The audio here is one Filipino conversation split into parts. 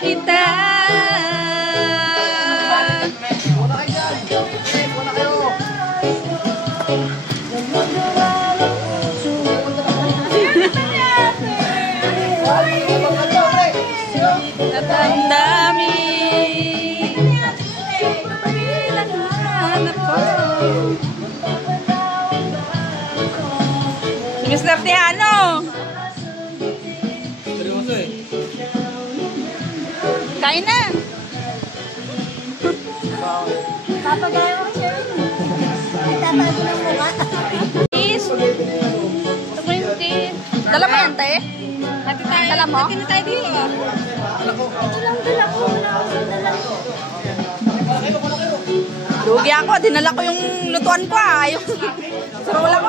kita. Mr. Tiano. Kain na. Papagaya ko siya. Tatago ng mukha. Cheese. Dala mo yan, te? Dala mo? Dala tayo dito. Dala ko. Lugi ako. Dinala ko yung lutuan ko Yung sarula ko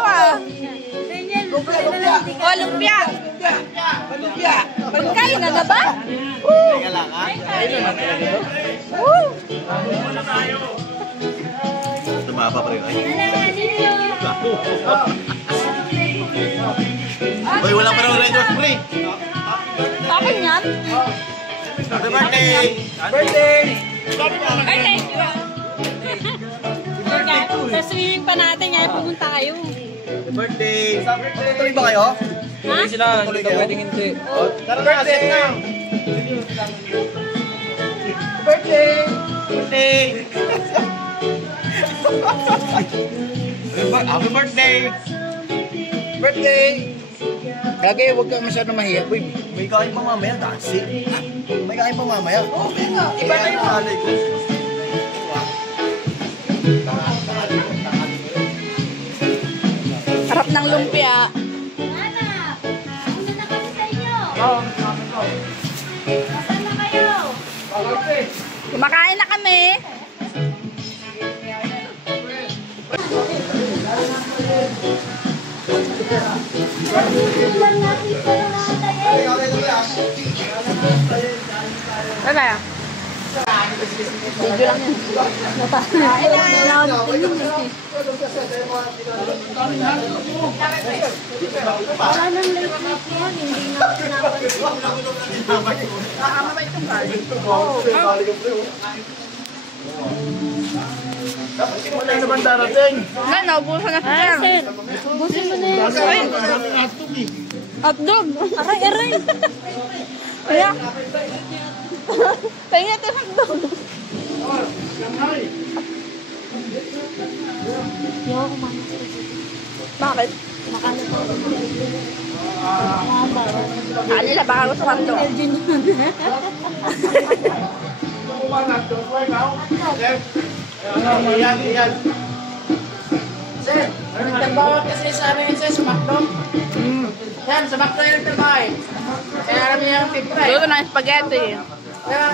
Oh, lumpia. Pagkain na ba? Teka lang, ha? Tumapa pa rin. Uy, walang pa rin red horse free. Akin yan? Happy birthday! Birthday! Ay, thank you. Sa swimming pa natin, ngayon pumunta kayo. Happy birthday! Tuloy ba kayo? Ha? Sila, hindi ka pwedeng hindi. Tara na, set na! Birthday! Birthday! Happy birthday! Birthday! Kagaya, huwag kang masyado mahiya. Uy, May kain pa mamaya, Dancy. May kain pa mamaya. Oo, iba na yung alay ko. Harap ng lumpia. Anak, ano na kami sa inyo? Nasaan na kayo? Kumakain na kami. Lang natin ko lang nakatayin. Ano kaya? Video lang yan. Wala nang late yan. Hindi na pinapansin. Nakakama itong garlic. Wala na bang darating? Nga, naubusan na siya. Busin mo na yan. Hotdog. Aray. Kaya. Kaya ito hotdog. Yo, kumain. Bakit? Makano pa. Kanila baka gusto hotdog. Yan. Sir, nagtrabaho kasi sa amin sir, sa McDo. Yan, sa McDo yung nagtrabaho eh. Kaya alam niya yung tip Luto ng spaghetti. Kaya,